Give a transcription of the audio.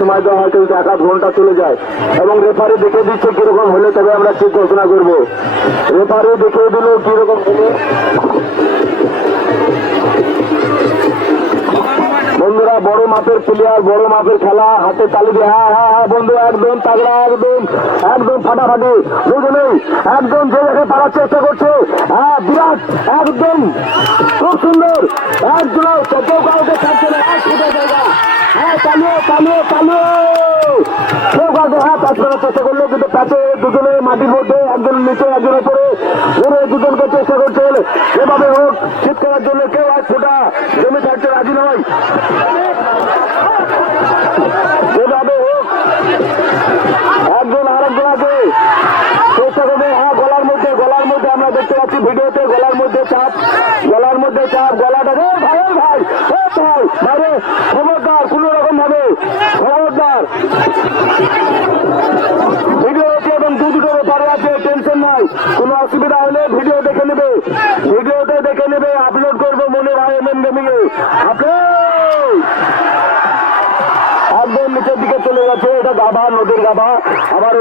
সময় দেওয়া হয় কিন্তু 1/2 ঘন্টা চলে যায় এবং রেফারি দেখে দিচ্ছে কিরকম হলে তবে আমরা ঠিক ঘোষণা করবো। রেফারি দেখে দিল কিরকম হলে। বন্ধুরা বড় মাপের প্লেয়ার, বড় মাপের খেলা, হাতে তালি দিয়ে হ্যাঁ হ্যাঁ হ্যাঁ বন্ধু, একদম তাগড়া, একদম একদম ফাটাফাটি দুজনেই একদম যে রেখে পারার চেষ্টা করছে। হ্যাঁ বিরাট, একদম খুব সুন্দর, একদম কেউ কাউকে ছাড়ছে না, এক ফুটের জায়গা। হ্যাঁ চালিয়ে চালিয়ে চালিয়ে কেউ কাউকে হ্যাঁ প্যাচ করার চেষ্টা করলো কিন্তু প্যাচে দুজনে মাটির মধ্যে, একজন নিচে একজন উপরে ঘুরে দুজনকে চেষ্টা করছে। এভাবে হোক শীত করার জন্য কেউ এক ফোটা জমি ছাড়তে রাজি নয়। যেভাবে হোক একজন আরেকজন আছে চেষ্টা করবে। হ্যাঁ গলার মধ্যে আমরা দেখতে পাচ্ছি ভিডিওতে গলার মধ্যে চাপ, গলাটা ভাই ভাই ভাই ভাই খবরদার, কোন রকম ভাবে খবরদার। ভিডিও হচ্ছে এবং দুটো ব্যাপারে আছে, টেনশন নাই, কোনো অসুবিধা হলে ভিডিও দেখে নেবে, ভিডিওতে দেখে নেবে, আপলোড করবো মনে হয় MM গেমিং এ। একদম নিচের দিকে চলে গেছে, এটা গাভা, নদীর গাভা। আবার